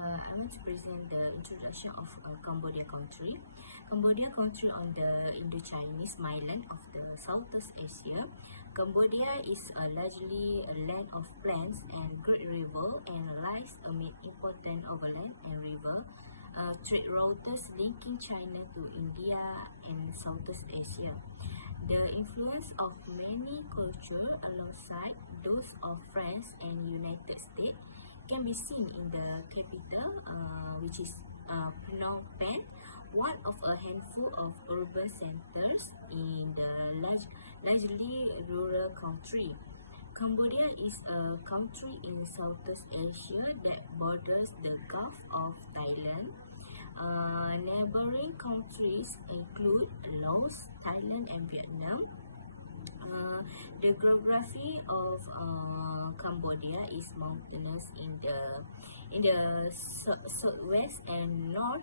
I want to present the introduction of Cambodia country. Cambodia country on the Indo-Chinese mainland of the Southeast Asia. Cambodia is largely a land of plains and great river and lies amid important overland and river trade routes linking China to India and Southeast Asia. The influence of many cultures alongside those of France and United States can be seen in the capital, which is Phnom Penh, one of a handful of urban centers in the largely rural country. Cambodia is a country in Southeast Asia that borders the Gulf of Thailand. Neighboring countries include Laos, Thailand, and Vietnam. The geography of Cambodia is mountainous in the southwest and north,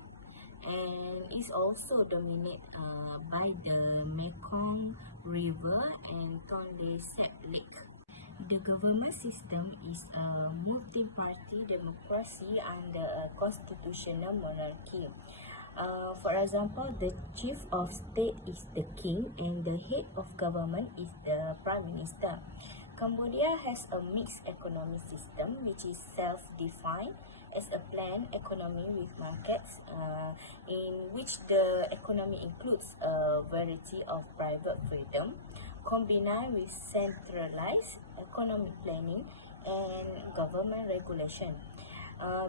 and is also dominated by the Mekong River and Tonle Sap Lake. The government system is a multi-party democracy under a constitutional monarchy. For example, the chief of state is the king and the head of government is the prime minister. Cambodia has a mixed economic system which is self-defined as a planned economy with markets in which the economy includes a variety of private freedom combined with centralized economic planning and government regulation.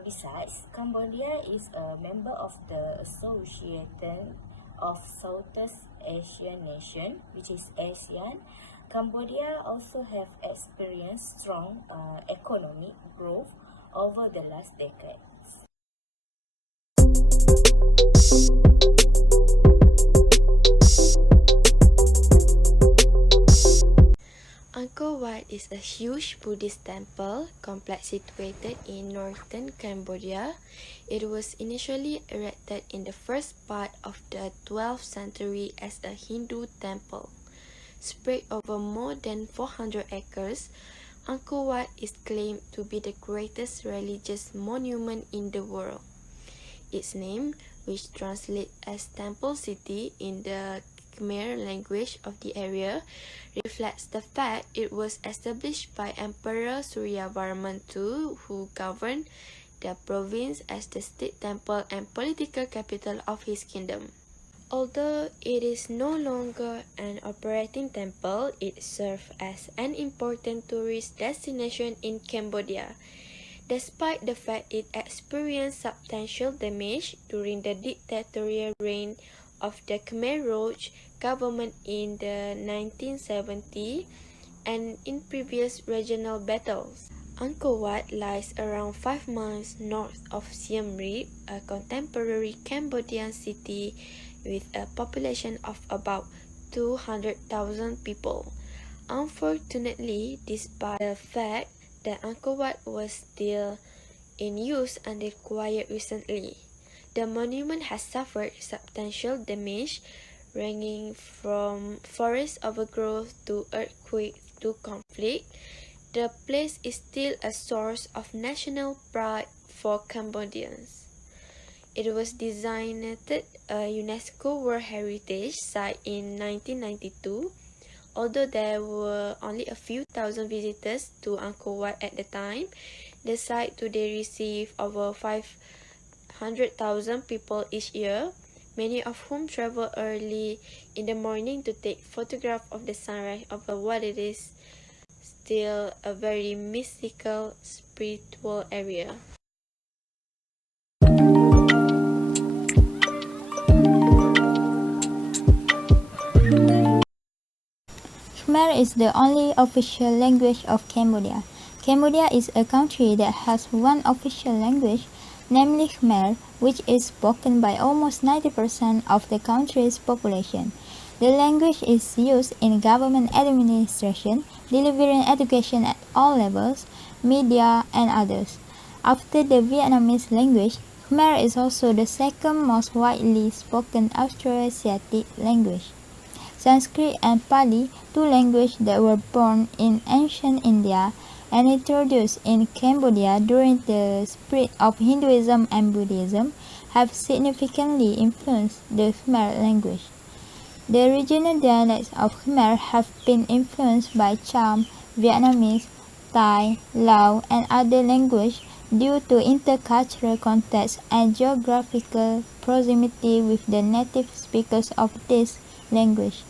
Besides, Cambodia is a member of the Association of Southeast Asian Nations, which is ASEAN. Cambodia also have experienced strong economic growth over the last decade. Angkor Wat is a huge Buddhist temple complex situated in northern Cambodia. It was initially erected in the first part of the 12th century as a Hindu temple. Spread over more than 400 acres, Angkor Wat is claimed to be the greatest religious monument in the world. Its name, which translates as Temple City in the Khmer language of the area, reflects the fact it was established by Emperor Suryavarman II, who governed the province as the state temple and political capital of his kingdom. Although it is no longer an operating temple, it serves as an important tourist destination in Cambodia. Despite the fact it experienced substantial damage during the dictatorial reign of the Khmer Rouge government in the 1970s and in previous regional battles. Angkor Wat lies around 5 miles north of Siem Reap, a contemporary Cambodian city with a population of about 200,000 people. Unfortunately, despite the fact that Angkor Wat was still in use and acquired recently, the monument has suffered substantial damage, ranging from forest overgrowth to earthquake to conflict. The place is still a source of national pride for Cambodians. It was designated a UNESCO World Heritage Site in 1992. Although there were only a few thousand visitors to Angkor Wat at the time, the site today receives over 500,000 people each year, many of whom travel early in the morning to take photographs of the sunrise over what it is still a very mystical, spiritual area. Khmer is the only official language of Cambodia. Cambodia is a country that has one official language, namely Khmer, which is spoken by almost 90% of the country's population. The language is used in government administration, delivering education at all levels, media, and others. After the Vietnamese language, Khmer is also the second most widely spoken Austroasiatic language. Sanskrit and Pali, two languages that were born in ancient India, and introduced in Cambodia during the spread of Hinduism and Buddhism, have significantly influenced the Khmer language. The regional dialects of Khmer have been influenced by Cham, Vietnamese, Thai, Lao, and other languages due to intercultural context and geographical proximity with the native speakers of this language.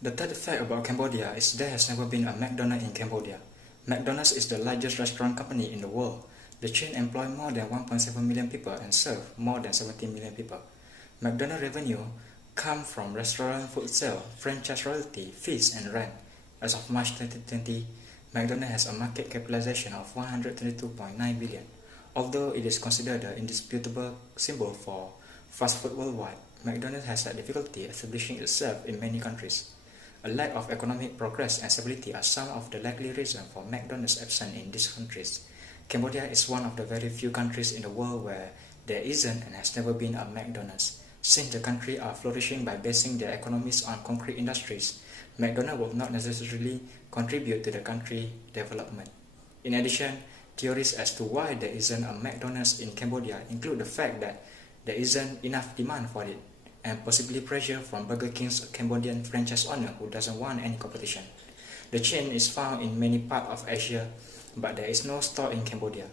The third fact about Cambodia is there has never been a McDonald's in Cambodia. McDonald's is the largest restaurant company in the world. The chain employs more than 1.7 million people and serves more than 17 million people. McDonald's revenue comes from restaurant food sale, franchise royalty, fees, and rent. As of March 2020, McDonald's has a market capitalization of 122.9 billion. Although it is considered the indisputable symbol for fast food worldwide, McDonald's has had difficulty establishing itself in many countries. A lack of economic progress and stability are some of the likely reasons for McDonald's absence in these countries. Cambodia is one of the very few countries in the world where there isn't and has never been a McDonald's. Since the country are flourishing by basing their economies on concrete industries, McDonald's will not necessarily contribute to the country development. In addition, theories as to why there isn't a McDonald's in Cambodia include the fact that there isn't enough demand for it, and possibly pressure from Burger King's Cambodian franchise owner who doesn't want any competition. The chain is found in many parts of Asia, but there is no store in Cambodia.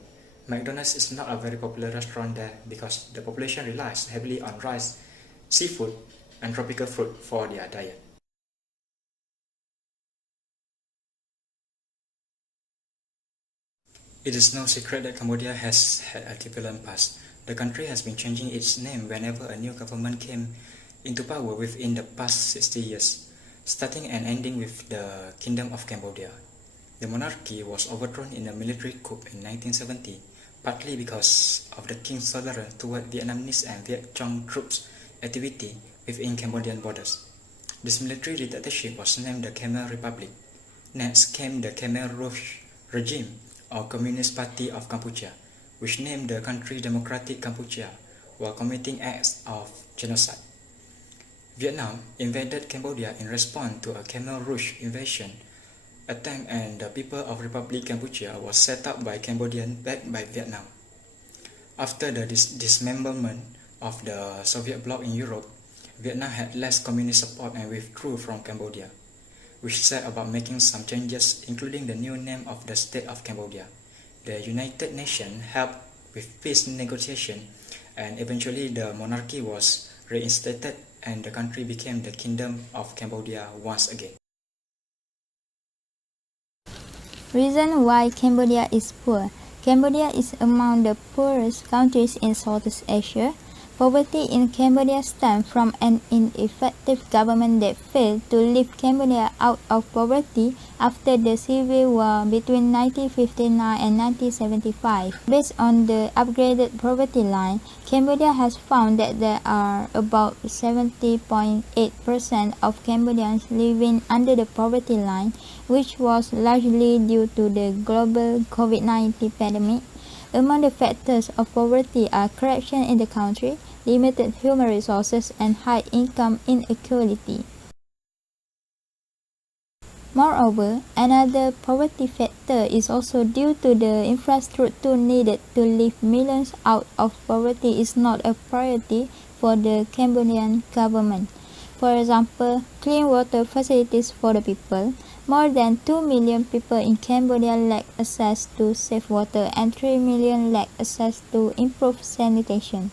McDonald's is not a very popular restaurant there because the population relies heavily on rice, seafood, and tropical fruit for their diet. It is no secret that Cambodia has had a turbulent past. The country has been changing its name whenever a new government came into power within the past 60 years, starting and ending with the Kingdom of Cambodia. The monarchy was overthrown in a military coup in 1970, partly because of the king's tolerance toward Vietnamese and Viet Cong troops' activity within Cambodian borders. This military dictatorship was named the Khmer Republic. Next came the Khmer Rouge regime, or Communist Party of Cambodia, which named the country Democratic Cambodia while committing acts of genocide. Vietnam invaded Cambodia in response to a Khmer Rouge invasion attempt, and the People of Republic Cambodia was set up by Cambodians backed by Vietnam. After the dismemberment of the Soviet bloc in Europe, Vietnam had less communist support and withdrew from Cambodia, which set about making some changes, including the new name of the State of Cambodia. The United Nations helped with peace negotiation, and eventually the monarchy was reinstated and the country became the Kingdom of Cambodia once again. Reason why Cambodia is poor. Cambodia is among the poorest countries in Southeast Asia. Poverty in Cambodia stems from an ineffective government that failed to lift Cambodia out of poverty after the civil war between 1959 and 1975. Based on the upgraded poverty line, Cambodia has found that there are about 70.8% of Cambodians living under the poverty line, which was largely due to the global COVID-19 pandemic. Among the factors of poverty are corruption in the country, limited human resources, and high income inequality. Moreover, another poverty factor is also due to the infrastructure needed to lift millions out of poverty is not a priority for the Cambodian government. For example, clean water facilities for the people. More than 2 million people in Cambodia lack access to safe water and 3 million lack access to improved sanitation.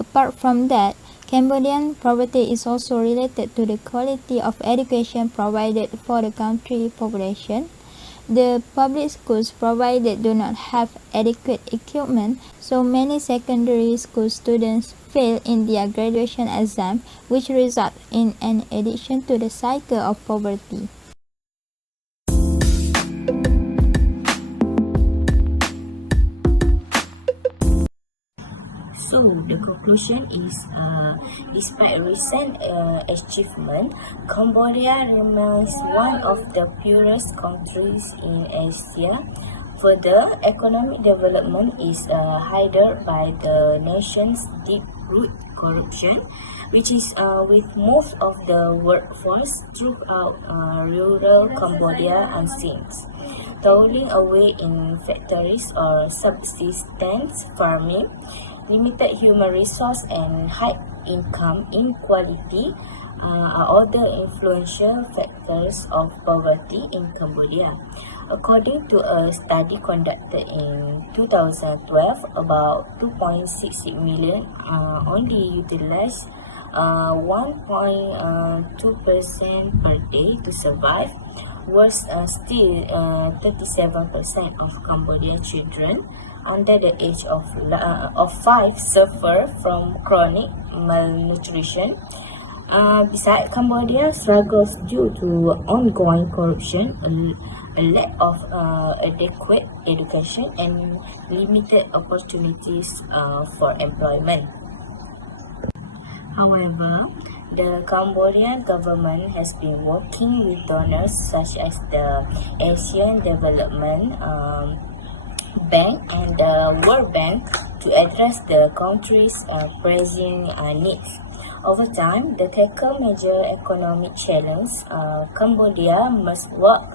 Apart from that, Cambodian poverty is also related to the quality of education provided for the country population. The public schools provided do not have adequate equipment, so many secondary school students fail in their graduation exam, which results in an addition to the cycle of poverty. So the conclusion is, despite recent achievement, Cambodia remains one of the poorest countries in Asia. Further, economic development is hindered by the nation's deep root corruption, which is with most of the workforce throughout rural Cambodia unseen, toiling away in factories or subsistence farming, limited human resource and high income inequality are other influential factors of poverty in Cambodia. According to a study conducted in 2012, about 2.6 million only utilize 1.2% per day to survive. Worse still, 37% of Cambodian children under the age of 5 suffer from chronic malnutrition. Besides, Cambodia struggles due to ongoing corruption, a lack of adequate education, and limited opportunities for employment. However, the Cambodian government has been working with donors such as the Asian Development Bank and the World Bank to address the country's pressing needs. Over time, to tackle major economic challenges, Cambodia must work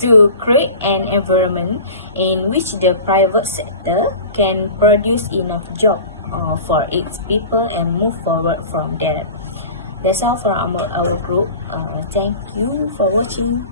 to create an environment in which the private sector can produce enough jobs for its people and move forward from there. That's all from our group. Thank you for watching.